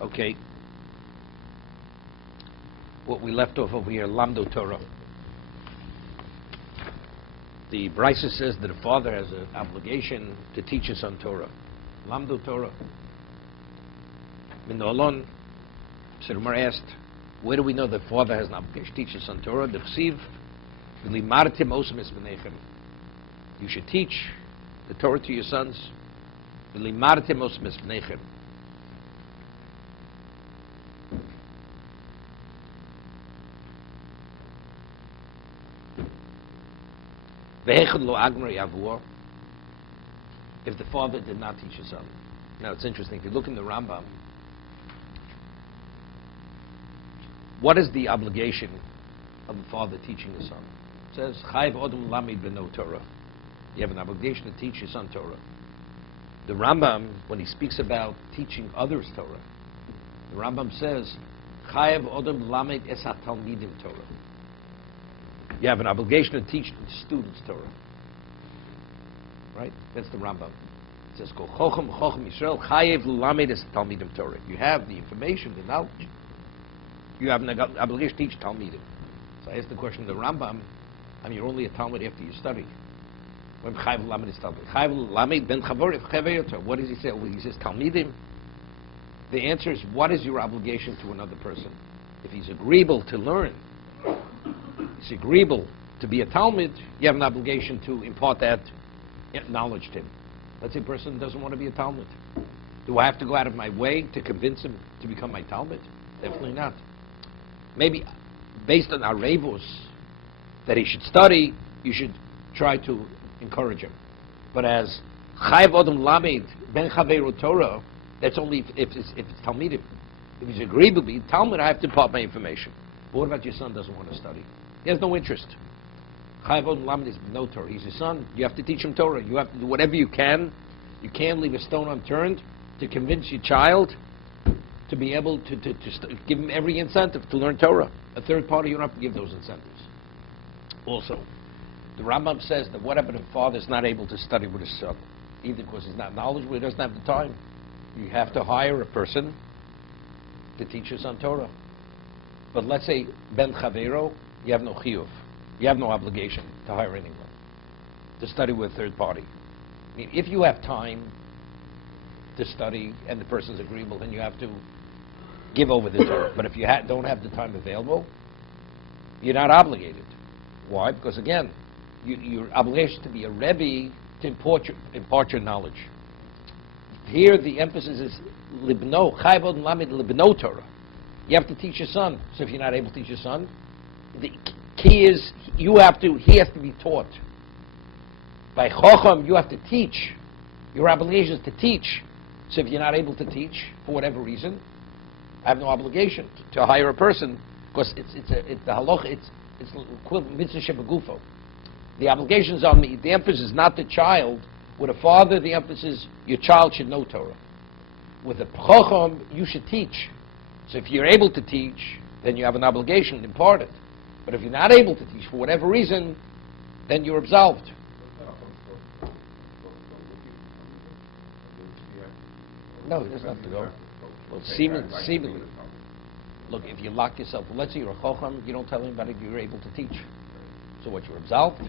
Okay. What we left off over here, Lamdo Torah. The Brisa says that a father has an obligation to teach his son Torah. Lamdo Torah. Min Olon, so the Gemara asked, where do we know the father has an obligation to teach his son Torah? The Chsiv, V'limartim osem es b'nechem. You should teach the Torah to your sons. V'limartim osem es b'nechem. V'hechad lo agmar yavur. If the father did not teach his son. Now it's interesting, if you look in the Rambam, what is the obligation of the father teaching his son? It says, Chayv odom lamid b'no Torah. You have an obligation to teach your son Torah. The Rambam, when he speaks about teaching others Torah, the Rambam says, Chayv odom lamid es ha-talmidim Torah. You have an obligation to teach students Torah. Right? That's the Rambam. It says, Kol chochem Yisrael chayev lamed es talmidim Torah. You have the information, the knowledge. You have an obligation to teach talmidim. So I asked the question to the Rambam, you're only a Talmud after you study. When chayev lamed is talmid. Chayev lamed ben chaver. What does he say? Well, he says talmidim. The answer is, what is your obligation to another person? If he's agreeable to learn, he's agreeable to be a Talmud, you have an obligation to impart that knowledge to him. Let's say a person doesn't want to be a Talmud. Do I have to go out of my way to convince him to become my Talmud? Definitely not. Maybe based on our revos that he should study, you should try to encourage him. But as Chayv Odom Lamed Ben Chaveru Torah, that's only if it's Talmidim. If he's agreeable to be Talmud, I have to impart my information. But what about your son doesn't want to study? He has no interest. Chayv Odom Lamed is no Torah. He's your son. You have to teach him Torah. You have to do whatever you can. You can't leave a stone unturned to convince your child to be able to give him every incentive to learn Torah. A third party, you don't have to give those incentives. Also, the Rambam says that what if a father is not able to study with his son? Either because he's not knowledgeable, he doesn't have the time. You have to hire a person to teach his son Torah. But let's say Ben Chavero, you have no chiyuv. You have no obligation to hire anyone to study with a third party. I mean, if you have time to study and the person's agreeable, then you have to give over the Torah. But if you don't have the time available, you're not obligated. Why? Because again, your obligation to be a Rebbe to impart your knowledge. Here the emphasis is libno, chayvod lamid libno Torah. You have to teach your son. So if you're not able to teach your son, the key is he has to be taught. By chochem, you have to teach. Your obligation is to teach. So if you're not able to teach for whatever reason, I have no obligation to hire a person because it's the halacha. It's equivalent mitzvah shebegufo. The obligation is on me. The emphasis is not the child. With a father, the emphasis is your child should know Torah. With a chacham, you should teach. So if you're able to teach, then you have an obligation to impart it. But if you're not able to teach for whatever reason, then you're absolved. No, he doesn't have to go. Well, seemingly. Look, if you lock yourself, let's say you're a chacham, you don't tell anybody you're able to teach. So what, you're absolved?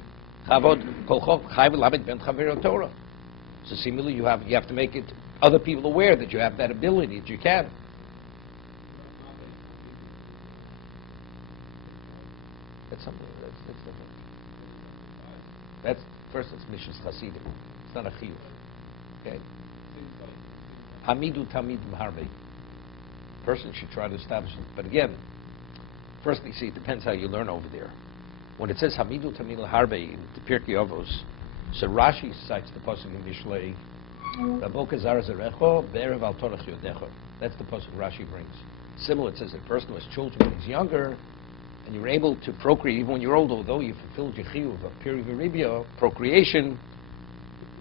So seemingly you have to make it other people aware that you have that ability, that you can. That's something that's different. That's first, it's Mishas Chasidim. It's not a chiyuv. Okay. Hamidu tamid harbe. Person should try to establish it. But again, first you see, it depends how you learn over there. When it says Hamidu tamid harbe in the Pirkei Avos, so Rashi cites the pasuk in Mishlei, Raboka zar zerecho be'erev al torach yodecho. That's the pasuk Rashi brings. Similar, it says that a person who has children when he's younger, and you're able to procreate even when you're old, although you fulfilled your chiyuv of peri procreation.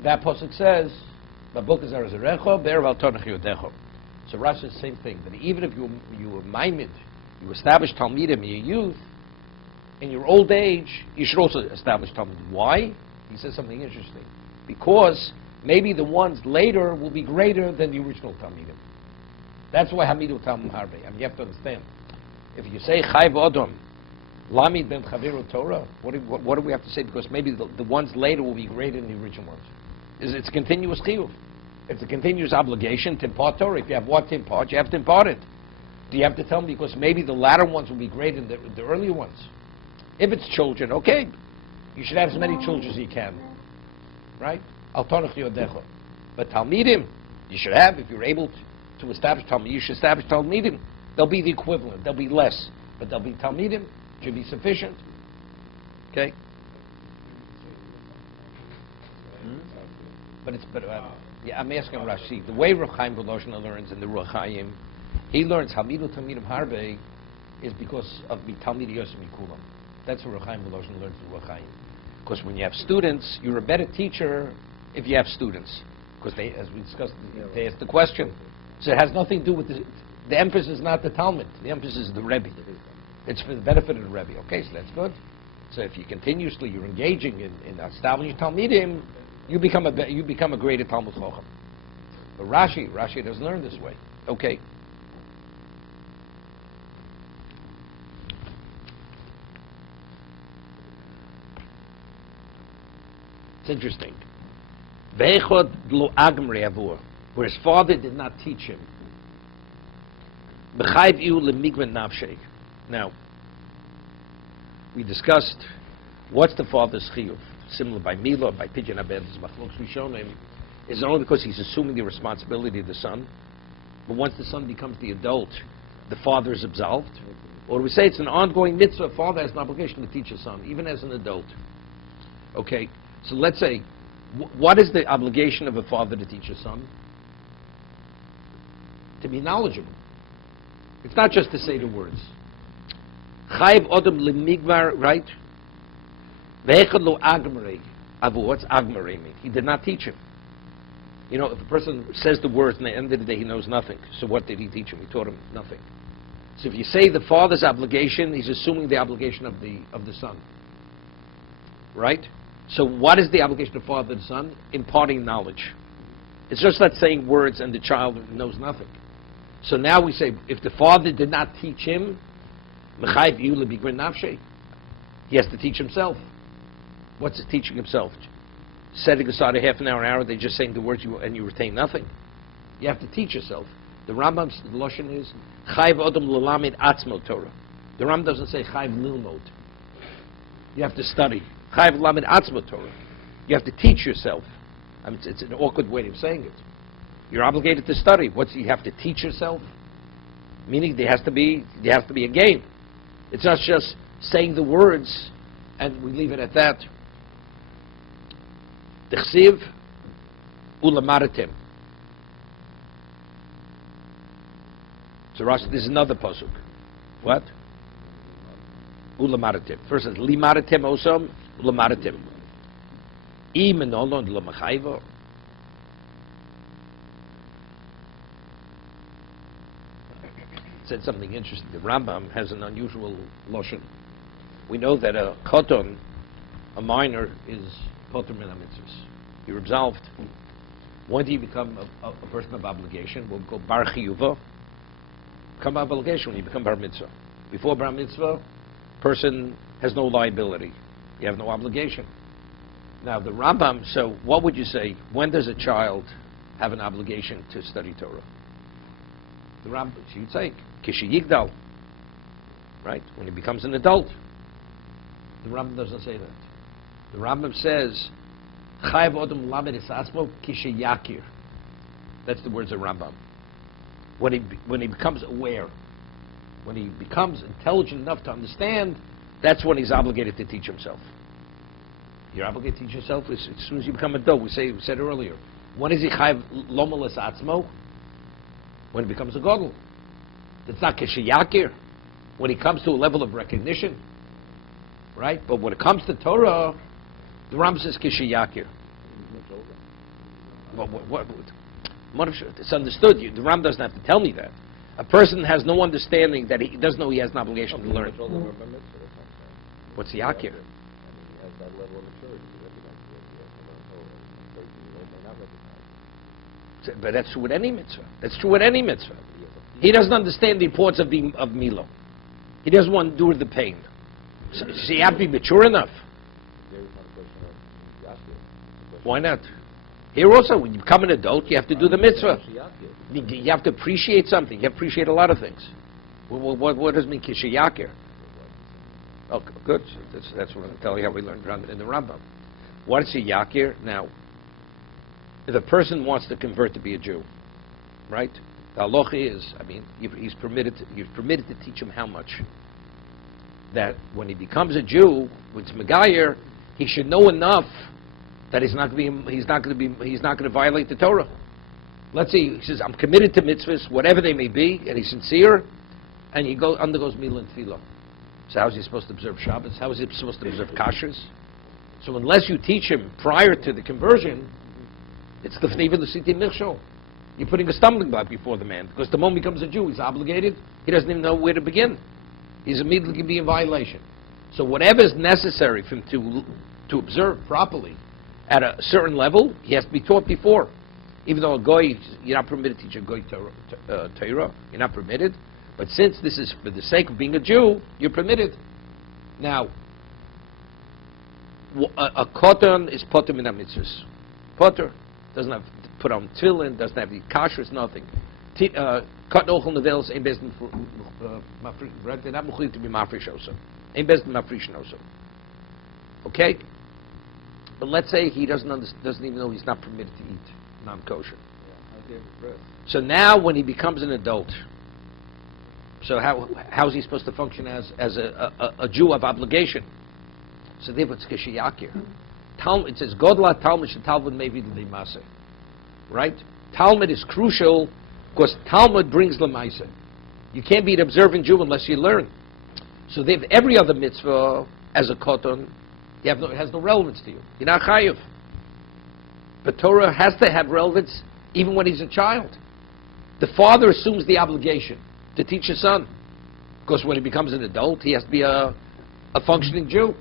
That pasuk says, so Rashi says the same thing, that even if you were maimed, you established Talmidim in your youth, in your old age, you should also establish Talmidim. Why? He says something interesting. Because maybe the ones later will be greater than the original Talmidim. That's why Hamidu Talmud Harbe. I mean, you have to understand. If you say Chayv Odom, Lamid Ben Chaviru Torah, what do we have to say? Because maybe the ones later will be greater than the original ones. It's a continuous chiyuv. It's a continuous obligation to impart Torah. If you have what to impart, you have to impart it. Do you have to tell me? Because maybe the latter ones will be greater than the earlier ones. If it's children, okay, you should have as many children as you can, right? Al Tonach Yodecha. But Talmidim, you should have, if you're able to establish Talmidim, you should establish Talmidim. They'll be the equivalent. They'll be less, but they'll be Talmidim. Should be sufficient. Okay. But yeah, I'm asking Rashi. The way Rav Chaim Volozhin learns in the Ruach Chaim, he learns Hamidu Talmidim Harbe is because of Talmid Yosem Mikulam. That's what Rav Chaim Volozhin learns in Ruach Chaim. Because when you have students, you're a better teacher if you have students. Because they, as we discussed, they ask the question. So it has nothing to do with the emphasis is not the Talmud. The emphasis is the Rebbe. It's for the benefit of the Rebbe. Okay, so that's good. So if you continuously you're engaging in establishing Talmidim, you become a greater Talmud Chacham. But Rashi doesn't learn this way. Okay. It's interesting. Veichod lo agmri avur, where his father did not teach him. B'chayv iu lemigven nafshei. Now, we discussed what's the father's chiyuv. Similar by Mila, by Pidyon Abed's Machlokes Rishonim, is only because he's assuming the responsibility of the son. But once the son becomes the adult, the father is absolved. Or we say it's an ongoing mitzvah. A father has an obligation to teach his son, even as an adult. Okay, so let's say, what is the obligation of a father to teach his son? To be knowledgeable. It's not just to say the words. Chayv odom lemigvar, right? Veichad lo agmari avu. What's agmari mean? He did not teach him. You know, if a person says the words and at the end of the day he knows nothing, so what did he teach him? He taught him nothing. So if you say the father's obligation, he's assuming the obligation of the son. Right? So what is the obligation of the father and the son? Imparting knowledge. It's just not saying words and the child knows nothing. So now we say, if the father did not teach him, he has to teach himself. What's it teaching himself? Setting aside a half an hour, they're just saying the words and you retain nothing. You have to teach yourself. The Rambam's Lashon is Chayv Odom L'Lamed Atzmo Torah. The Rambam doesn't say Chayv Lilmod. You have to study. Chayv L'Lamed Atzmo Torah. You have to teach yourself. I mean, it's an awkward way of saying it. You're obligated to study. You have to teach yourself? Meaning there has to be a game. It's not just saying the words and we leave it at that. T'chsiv ulamaratim. So Rashi, this is another pasuk. What? Ulamaratim. First it's limaratim osam ulamaratim. Imenolon lamachayvo. Said something interesting. The Rambam has an unusual loshon. We know that a koton, a minor, is poter min mitzvahs. You're absolved. When do you become a person of obligation? We'll go bar chiyuva. Become obligation when you become bar mitzvah. Before bar mitzvah, person has no liability. You have no obligation. Now the Rambam. So what would you say? When does a child have an obligation to study Torah? The Rambam, you'd say, Kishi Yigdal, right? When he becomes an adult. The Rambam doesn't say that. The Rambam says, Chayv Odom Lamed Esasmo Kishi Yakir. That's the words of Rambam. When he becomes aware, when he becomes intelligent enough to understand, that's when he's obligated to teach himself. You're obligated to teach yourself as soon as you become an adult. We said earlier. When is he Chayv Lomal Esatzmo? When he becomes a gadol. It's not kishiyakir. When he comes to a level of recognition, right? But when it comes to Torah, the Rambam says kishiyakir. It's understood. The Rambam doesn't have to tell me that. A person has no understanding that he doesn't know he has an obligation to learn. What's yakir? But that's true with any mitzvah. That's true with any mitzvah. He doesn't understand the importance of Milo. He doesn't want to endure the pain. So you have to be mature enough. Why not? Here also, when you become an adult, you have to do the mitzvah. You have to appreciate something. You have to appreciate a lot of things. What does it mean, kishiyakir? Oh, good. That's what I'm telling you how we learned in the Rambam. What is a yakir? Now, if a person wants to convert to be a Jew, right? The halacha is, he's permitted to teach him how much? That when he becomes a Jew, with Megayer, he should know enough that he's not going to violate the Torah. Let's see, he says, I'm committed to mitzvahs, whatever they may be, and he's sincere, and he undergoes Mila and Tefillah. So how is he supposed to observe Shabbos? How is he supposed to observe Kashrus? So unless you teach him prior to the conversion, it's the Fneva L'Siti Milchol. You're putting a stumbling block before the man, because the moment he becomes a Jew, he's obligated. He doesn't even know where to begin. He's immediately going to be in violation. So whatever is necessary for him to observe properly at a certain level, he has to be taught before. Even though a goy, you're not permitted to teach a goy Torah, you're not permitted. But since this is for the sake of being a Jew, you're permitted. Now, a koton is poter min ha-mitzvahs. Poter doesn't have to put on tefillin, doesn't have to eat kashrus, nothing. Koton ochel nevelos ein bezin they're not mechuyev to be mafresh also. Ein bezin mafreshin also. Okay? But let's say he doesn't even know he's not permitted to eat non-kosher. So now when he becomes an adult, so how is he supposed to function as a Jew of obligation? So therefore it's kishiyakir. It says Godla Talmud Talmud maybe the Masa. Right? Talmud is crucial because Talmud brings Lamaisa. You can't be an observant Jew unless you learn. So they have every other mitzvah as a koton. It has no relevance to you. You're not chayiv. But Torah has to have relevance even when he's a child. The father assumes the obligation to teach his son. Because when he becomes an adult, he has to be a functioning Jew.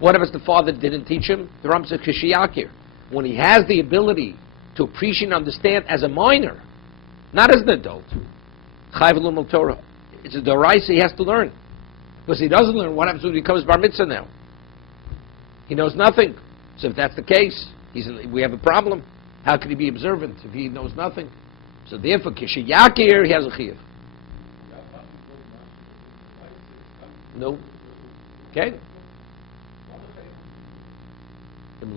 Whatever the father didn't teach him, the Ram says kishiyakir. When he has the ability to appreciate and understand as a minor, not as an adult, chayv l'lmod Torah. It's a doraisa he has to learn. Because he doesn't learn, what happens when he becomes bar mitzvah now? He knows nothing. So if that's the case, we have a problem. How can he be observant if he knows nothing? So therefore, kishiyakir, he has a chiyuv. No. Okay? If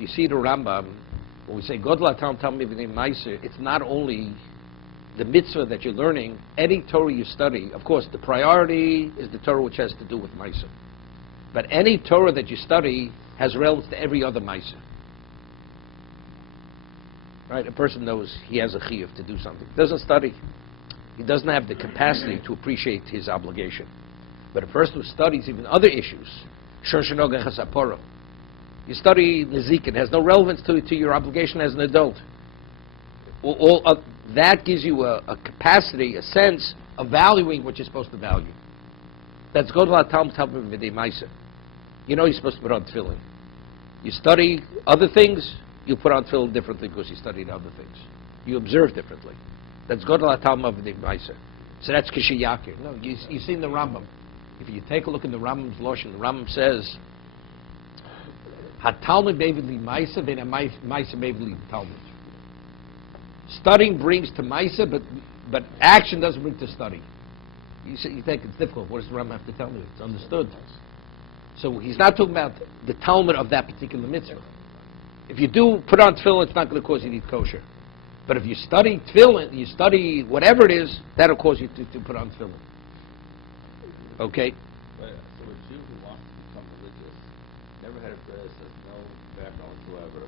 you see the Rambam, when we say Godla Tam Tam Meiser, it's not only the mitzvah that you're learning. Any Torah you study, of course, the priority is the Torah which has to do with Meiser. But any Torah that you study has relevance to every other Meiser. Right? A person knows he has a chiyuv to do something. Doesn't study. He doesn't have the capacity to appreciate his obligation. But a person who studies even other issues, Shoshanog and Chasaporo, you study Nezikin, has no relevance to your obligation as an adult. That gives you a capacity, a sense of valuing what you're supposed to value. That's Godla Talmud Talmud V'dei Maisa. You know you're supposed to put on tefillin. You study other things, you put on tefillin differently because you studied other things. You observe differently. That's Godla Talmud V'dei Maisa. So that's kishiyakir. No, you've seen the Rambam. If you take a look in the Rambam's Lashon, the Rambam says, "HaTalmud beivli Maisa, v'na Maisa beivli Talmud." Studying brings to Maisa, but action doesn't bring to study. You think it's difficult. What does the Rambam have to tell me? It's understood. So he's not talking about the Talmud of that particular mitzvah. If you do put on tefillin, it's not going to cause you to eat kosher. But if you study tefillin, you study whatever it is, that'll cause you to put on tefillin. Okay? So a Jew who wants to become religious, never had a bris, has no background whatsoever,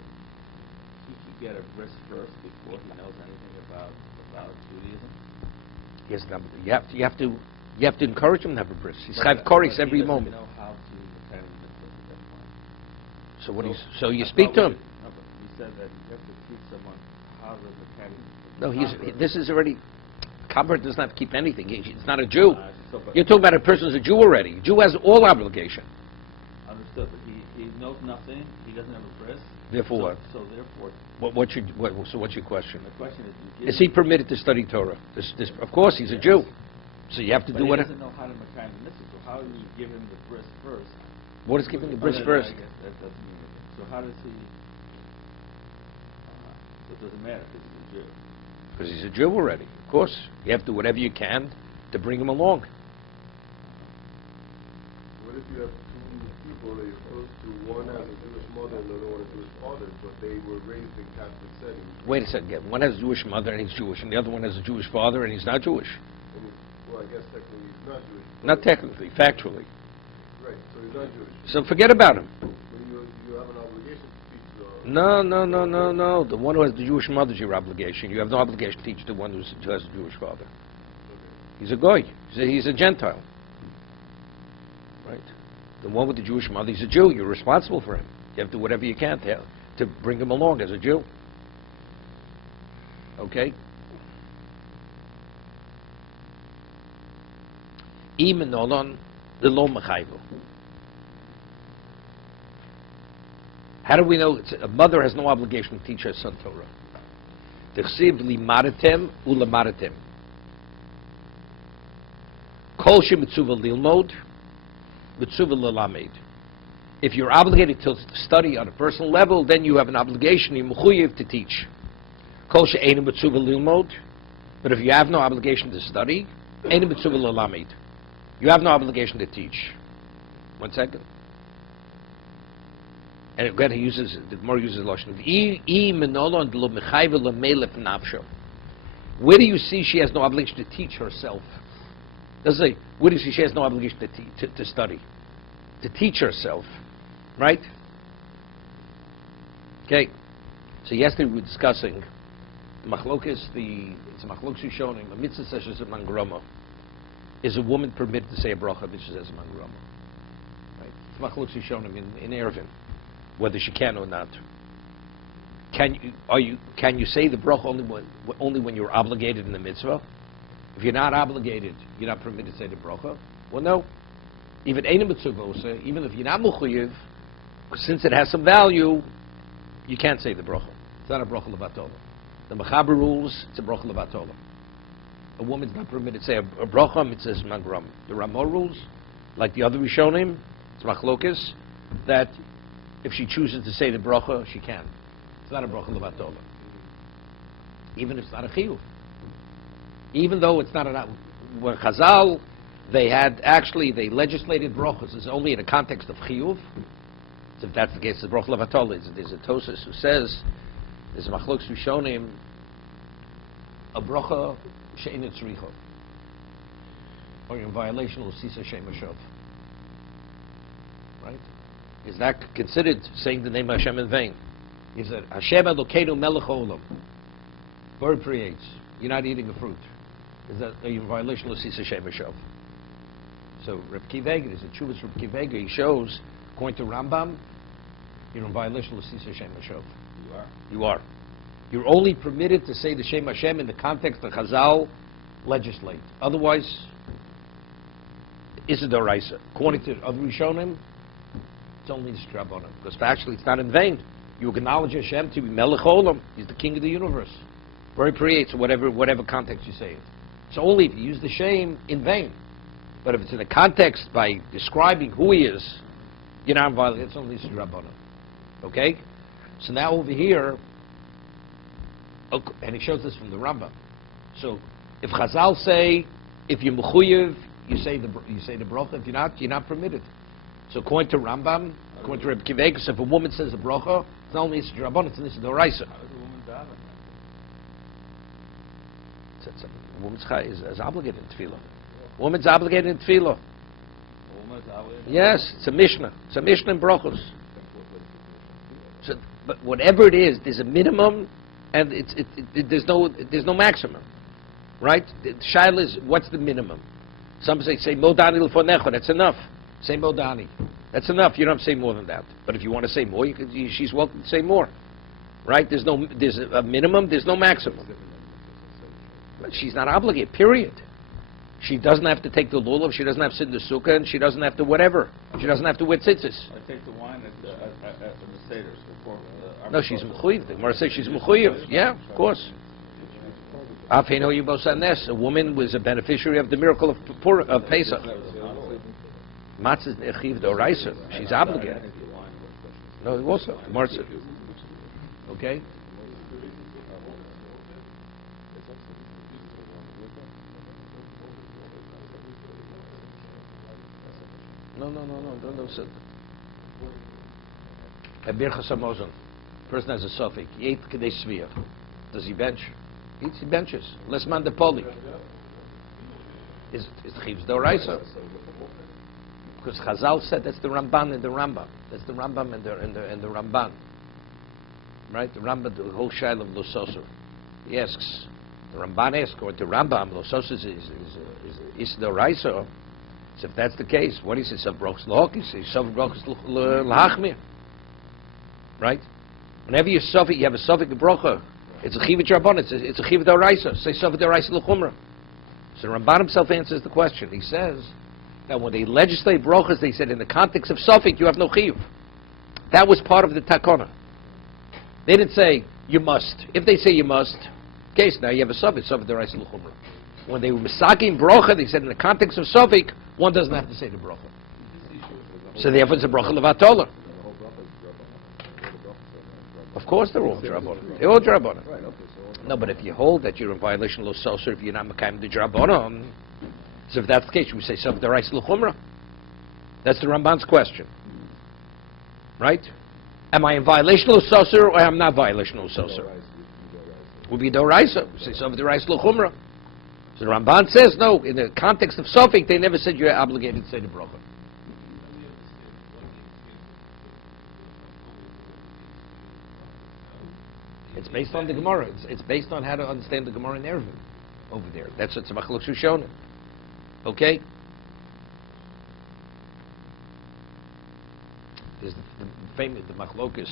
he should get a bris first before he knows anything about Judaism? Yes, you have to encourage him to have a bris. He's chayv koris every moment. Know how to attend the bris at that point. So so you speak to him. No, but you said that you have to teach someone how to attend. No, this is already. A convert doesn't have to keep anything. He's not a Jew. You're talking about a person who's a Jew already. A Jew has all obligation. Understood, but he knows nothing. He doesn't have a bris. Therefore, what? So therefore, So what's your question? the question is, Is he permitted to study Torah? Of course, he's a Jew. So you have to but do he whatever. doesn't know how to Makayim the mitzvah, so how do you give him the bris first? What is giving the bris Other than first? I guess that doesn't mean anything. So how does he... so it doesn't matter because he's a Jew. Because he's a Jew already. Of course, you have to do whatever you can to bring him along. What if you have two people that you're supposed to, one has a Jewish mother and the other one a Jewish father, but they were raised in Catholic settings? Wait a second. One has a Jewish mother and he's Jewish, and the other one has a Jewish father and he's not Jewish. Well, I guess technically he's not Jewish. Not technically, factually. Right, so he's not Jewish. So forget about him. Then you have an obligation to teach the... No. The one who has the Jewish mother is your obligation. You have no obligation to teach the one who has a Jewish father. Okay. He's a goy. He's a Gentile. Right? The one with the Jewish mother, he's a Jew. You're responsible for him. You have to do whatever you can to bring him along as a Jew. Okay? Even olon the lo mechayvo. How do we know a mother has no obligation to teach her son Torah? T'chsiv limadatem ulamadatem. Kol shemitzuva lilmod, mitzuva lelamed. If you're obligated to study on a personal level, then you have an obligation, you're mechuyev, to teach. Kol she'einu mitzuva lilmod. But if you have no obligation to study, einu mitzuva lelamed. You have no obligation to teach. 1 second. And again, the Gemara uses Lashon. Where do you see she has no obligation to teach herself? Doesn't say, where do you see she has no obligation to study? To teach herself. Right? Okay. So yesterday we were discussing the machlokes, it's a machlokes Rishonim, a mitzvah such as a mangroma. Is a woman permitted to say a bracha which says mangrama? Right? It's machlokes Rishonim in Eruvin, whether she can or not. Can you say the bracha only when you're obligated in the mitzvah? If you're not obligated, you're not permitted to say the bracha. Well, no. Even if you're not mechuyev, since it has some value, you can't say the bracha. It's not a bracha levatola. The mechaber rules, it's a bracha levatola. A woman's not permitted to say a bracha, it says mangram. The Ramah rules, like the other Rishonim, it's machlokes, that if she chooses to say the bracha, she can. It's not a bracha levatola. Even if it's not a chiyuv. Even though it's not when Chazal, they legislated brachas. It's only in the context of chiyuv. So if that's the case, the bracha levatola, there's a Tosas who says, there's a machlokes Rishonim, a bracha she'ein tzricha, or in violation of Sisa Shem Hashov. Right? Is that considered saying the name Hashem in vain? He said, Hashem Elokeinu melech olam. Bird creates. You're not eating a fruit. Is that are you in violation of Sisa Shem Hashov? So Reb Kivega, there's a Chuvas Reb Kivega, he shows, according to Rambam, you're in violation of Sisa Shem Hashov. You are. You're only permitted to say the Shem Hashem in the context of Chazal legislate. Otherwise, it's a doraisa. According to other Rishonim, it's only the Strabonim. Because actually, it's not in vain. You acknowledge Hashem to be Melech Olam. He's the king of the universe. Where he creates, whatever context you say it. It's only if you use the Shem in vain. But if it's in a context by describing who he is, you're not violating. It's only the Strabonim. Okay? So now over here, and he shows this from the Rambam. So if Chazal say, if you're mechuyev, you say the bracha. If you're not permitted. So according to Rambam, according to Reb Kivega, so if a woman says a bracha, it's not only Yisra Rabban, it's Yisra Doraisa. How does a woman daven? A woman's is obligated in tefillah. Woman's obligated in tefillah. A woman's obligated? Yes, it's a Mishnah. It's a Mishnah in brachos. So, but whatever it is, there's a minimum, and there's no maximum, right? The shaila is what's the minimum. Some say modani l'fonecha. That's enough. Say modani. That's enough. You don't have to say more than that. But if you want to say more, she's welcome to say more, right? There's a minimum. There's no maximum. But she's not obligated. Period. She doesn't have to take the lulav, she doesn't have to sit in the sukkah, and she doesn't have to whatever. She doesn't have to wear tzitzis. I take the wine at the seders before. No, she's mechuyev. The Gemara says she's mechuyev. Yeah, of course. A woman was a beneficiary of the miracle of Pesach. Matzah is nechiv d'oraisa. She's obligated. No, also Gemara says. Okay. No. Don't sit. A birchas hamazon. Person has a suffix. Yeit kedei sviyah. Does he bench? He benches. Less man de poli. Is chivs d'oraisa. Because Chazal said that's the Ramban and the Rambam. That's the Rambam and the Ramban. Right? The Rambam, the whole shail of Lososur. He asks, the Ramban asks, or the Rambam, Lososur is d'oraisa. So if that's the case, what is it? Sav brochus l'hokis, sav brochus l'hachmir. Right? Whenever you have a suffix brocha, it's a chivat rabban, it's a chivat d'oraisa. Say suffix d'oraisa l'chumra. So Ramban himself answers the question. He says that when they legislate brochas, they said in the context of suffix, you have no chiv. That was part of the takona. They didn't say you must. If they say you must, case now you have a suffix d'oraisa l'chumra. When they were misaking brocha, they said in the context of suffix, one doesn't have to say the brocha. So therefore it's a brocha levatola. Of course they're all drabbanon. They're all drabbanon. No, but if you hold that you're in violation of l'soser, if you're not mekayim the drabbanon, so if that's the case, we say sov d'oraisa l'chumra. That's the Ramban's question. Right? Am I in violation of l'soser or am I not violation of l'soser? Would be d'oraisa. We say sov d'oraisa l'chumra. So the Ramban says, no, in the context of suffix, they never said you're obligated to say the bracha. It's based on the Gemara. It's based on how to understand the Gemara in Eruvin over there. That's what Tzemach Shushonim. Okay? There's the famous, the Machlokus.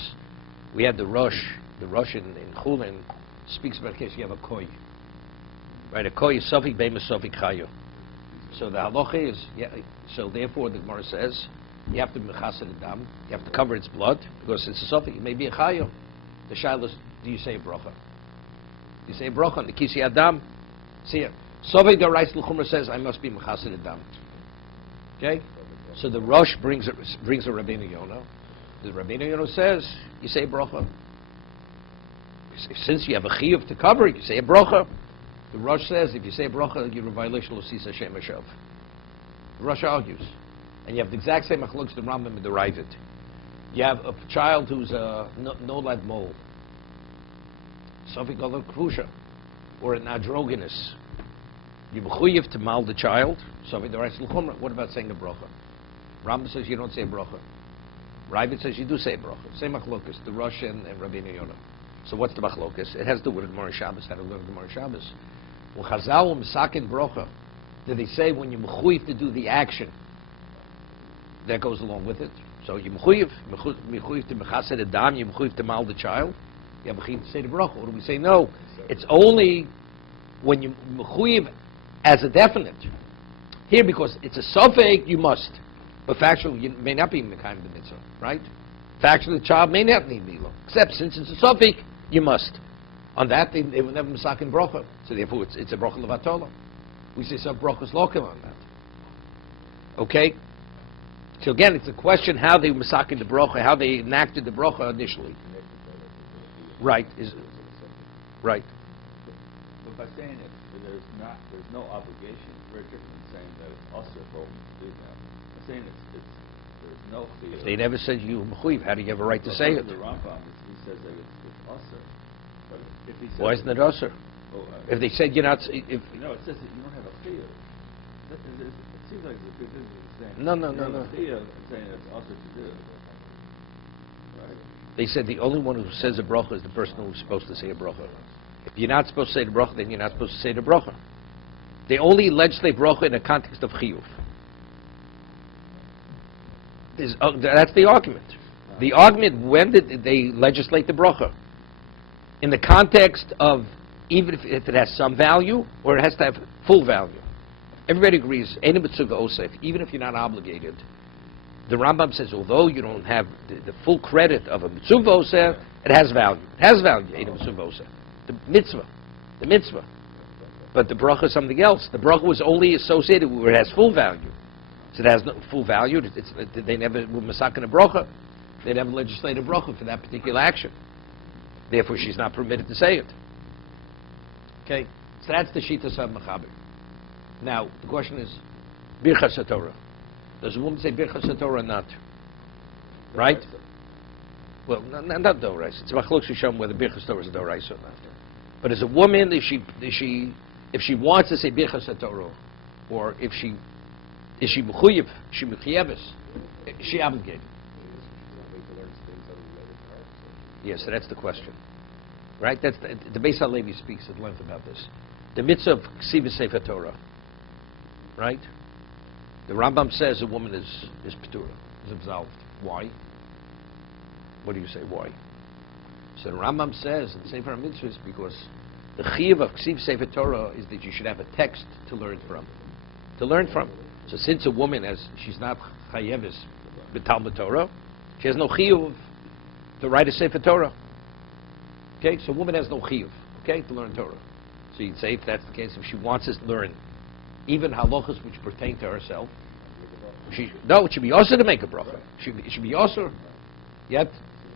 We had the Rosh in Chulin speaks about a case you have a koi. Right, a koi is sofik beima sofik chayo. So the halacha is, so therefore the Gemara says, you have to mechased the dam, you have to cover its blood, because it's a sofik, it may be a chayo. The shaila is, do you say a bracha? You say a bracha on the kisi adam. See it. Sofik d'oraisa l'chumra says, I must be mechased the dam. Okay? So the Rosh brings a Rabbeinu Yonah. The Rabbeinu Yonah says, you say a bracha. Since you have a chiyuv to cover it, you say a bracha. The Rosh says, if you say a bracha, you're in violation of Sis Hashem Hashav. The Rosh argues. And you have the exact same machlokes the Rambam and the Ravid. You have a child who's a no-lad mole. Something called a krusha. Or an androgynous. You mechuyev to mal the child. Something the rest of the chumrah. What about saying a bracha? Rambam says you don't say a bracha. Ravid says you do say a bracha. Same machlokas, the Rosh and Rabbeinu Yonah. So what's the machlokas? It has to do with Gemara Shabbos. How to learn Gemara Shabbos? When Chazal misakin bracha, did they say when you mechuyev to do the action, that goes along with it? So you mechuyev to mechased adam, you mechuyev to mal the child. You have mechuyev to say the bracha. Or do we say no? It's only when you mechuyev as a definite. Here, because it's a suffix, you must. But factually, you may not be mekayim the mitzvah, right? Factually, the child may not need mila. Except since it's a suffix, you must. On that, they will never misakin bracha. So therefore, it's a bracha levatola. We say some brachas lokim on that. Okay? So again, it's a question how they misakin the bracha, how they enacted the bracha initially. Right. Right. But by saying it, there's no obligation. It's very different than saying that it's usher for women to do that. By saying there's no chiyuv. If they never said you mechuyev, how do you have a right to say it? The Rambam, he says that it's usher. But if he says why isn't it usher? If they said you're not, if it says that you don't have a chiyuv. It seems like it's a big difference saying no. Chiyuv and saying it's usher to do. Right? They said the only one who says a bracha is the person who's supposed to say a bracha. If you're not supposed to say the bracha, then you're not supposed to say the bracha. They only legislate bracha in the context of chiyuv. That's the argument. The argument, when did they legislate the bracha? In the context of, even if it has some value, or it has to have full value. everybody agrees, Ein Mitzvah Osef, even if you're not obligated, the Rambam says, although you don't have the full credit of a Mitzvah Osef, it has value. It has value, Ein Mitzvah Osef. The mitzvah. But the bracha is something else. The bracha was only associated with where it has full value. So it has no full value. They never were masakin a bracha. They never legislated a bracha for that particular action. Therefore, she's not permitted to say it. Okay? So that's the Shitas of Mechaber. Now, the question is, Birchas HaTorah. Does a woman say Birchas HaTorah or not? Right? Well, not Dorais. It's Machlok Shisham whether Birchas HaTorah is Dorais or not. But as a woman, if she wants to say Birchas HaTorah, or if she mechuyev, she mechuyeves, she obligated. Yes, so that's the question, right? That's the Beis HaLevi speaks at length about this. The mitzvah of Ksiva Sefer Torah, right? The Rambam says a woman is Petura, is absolved. Why? What do you say? Why? So the Rambam says in Sefer HaMitzvahs because the chiyuv of Ksiv Sefer Torah is that you should have a text to learn from. So since a woman she's not chayeves with Talmud Torah, she has no chiyuv to write a Sefer Torah. Okay, so a woman has no chiyuv, okay, to learn Torah. So you'd say if that's the case, if she wants us to learn even halachas which pertain to herself, it should be also to make a bracha. It should be also. Yet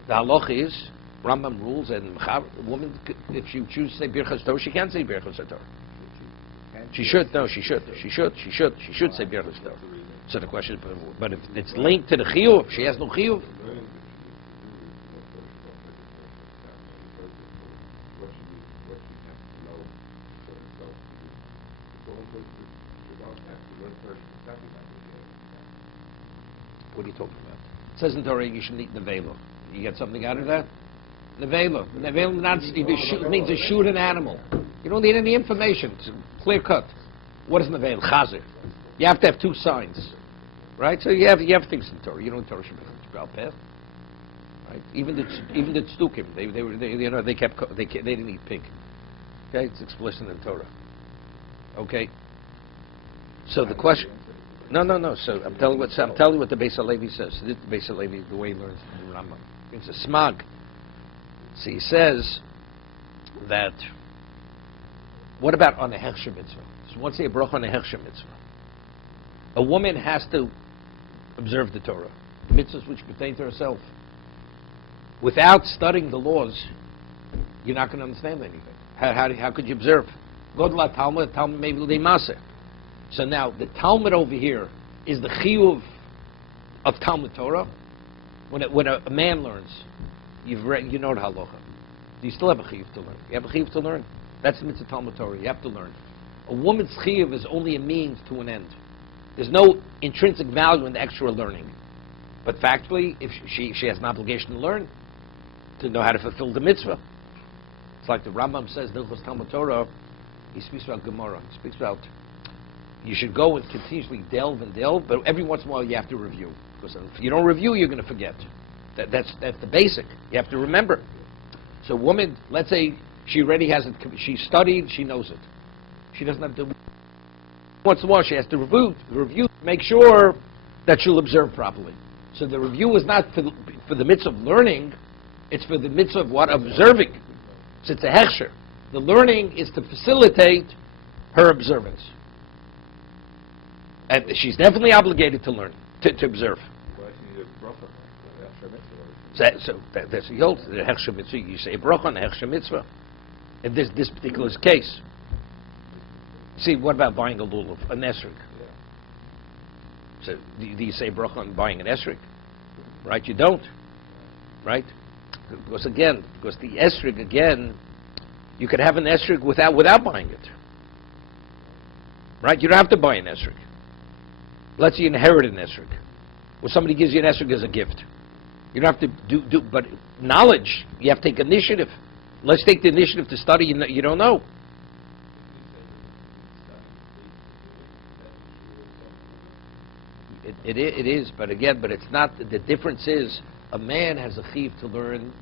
the halacha is Rambam rules, and a woman, if she chooses to say Birchas Torah, she can't say Birchas Torah. She should say Birchas Torah. So the question is, but if it's linked to the chiyuv, she has no chiyuv. What are you talking about? It says in Torah you should eat nevela. You get something out of that? Nevela. Nevela means to shoot an animal. You don't need any information. It's clear cut. What is nevela? Chazer. You have to have two signs, right? So you have things in Torah. You know in Torah Shabbat Peh, right? Even the tzdukim, they didn't eat pig. Okay, it's explicit in Torah. Okay. So the question. No. So I'm telling you what the Beis HaLevi says. This is the Beis HaLevi, the way he learns the Rambam. It's a smag. So he says that. What about on a hechsher mitzvah? So once a bracha on a hechsher mitzvah, a woman has to observe the Torah, the mitzvahs which pertain to herself. Without studying the laws, you're not going to understand anything. How could you observe? Godla Talmud maybe l'deimase. So now, the Talmud over here is the chiyuv of Talmud Torah. When a man learns, you know the halacha. Do you still have a chiyuv to learn? You have a chiyuv to learn? That's the mitzvah Talmud Torah. You have to learn. A woman's chiyuv is only a means to an end. There's no intrinsic value in the extra learning. But factually, if she has an obligation to learn, to know how to fulfill the mitzvah. It's like the Rambam says, Hilchos Talmud Torah, he speaks about Gemara. He speaks about you should go and continuously delve, but every once in a while you have to review. Because if you don't review, you're going to forget. That's the basic. You have to remember. So a woman, let's say she already has it, she studied, she knows it. She doesn't have to, once in a while she has to review, make sure that she'll observe properly. So the review is not for the mitzvah of learning, it's for the mitzvah of what? Observing. So it's a hechsher. The learning is to facilitate her observance. And she's definitely obligated to learn, to observe. So that's the old hechsher mitzvah. You say bracha on the hechsher mitzvah. In this particular case. See, what about buying a lulav, an esrog? So do you say bracha on buying an esrog? Right? You don't. Right? Because the esrog, again, you could have an esrog without buying it. Right? You don't have to buy an esrog. Let's say you inherit an esrog. Well, somebody gives you an esrog as a gift. You don't have to do, but knowledge, you have to take initiative. Let's take the initiative to study, you don't know. It is, but it's not, the difference is, a man has a chiyuv to learn,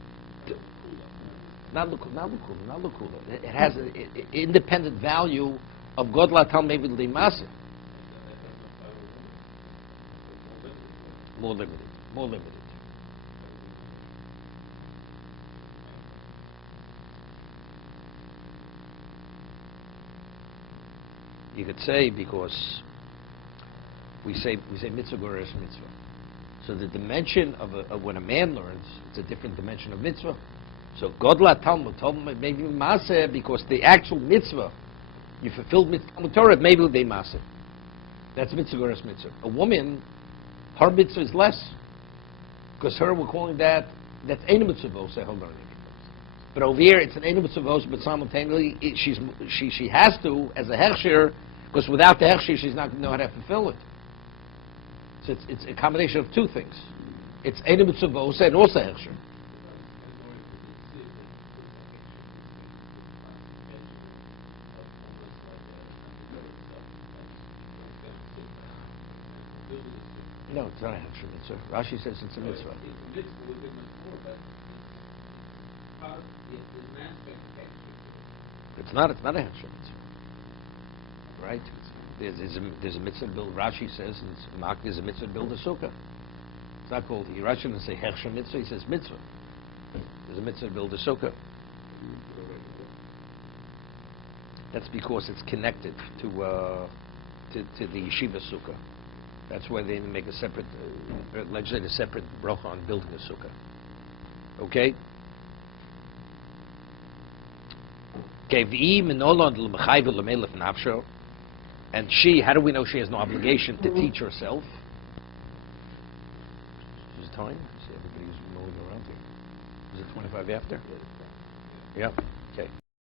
not lukula. It has an independent value of godla tal maybe l'deimase. More limited. More limited. You could say because we say mitzvah goresh mitzvah. So the dimension of when a man learns, it's a different dimension of mitzvah. So Godla Talmud maybe Maaseh because the actual mitzvah, you fulfilled Talmud Torah, maybe they Maaseh. That's mitzvah goresh mitzvah. A woman, her mitzvah is less because her we're calling that's ein mitzvah her learning. But over here it's an ein mitzvah, but simultaneously she has to as a hechsher because without the hechsher she's not going to know how to fulfill it. So it's a combination of two things. It's ein mitzvah and also hechsher. No, it's not a hechsher mitzvah. Rashi says it's a mitzvah. It's a mitzvah with a mitzvah, but part of it is an aspect of hechsher. It's not a hechsher mitzvah. Right? There's a mitzvah to build. Rashi says there's a mitzvah to build a sukkah. It's not called. Rashi doesn't say hechsher mitzvah. He says mitzvah. There's a mitzvah to build a sukkah. That's because it's connected to the yeshiva sukkah. That's why they make a separate, legislate a separate bracha on building a sukkah. Okay? And she, how do we know she has no obligation to teach herself? Is it time? See, everybody's moving around here. Is it 25 after? Yeah.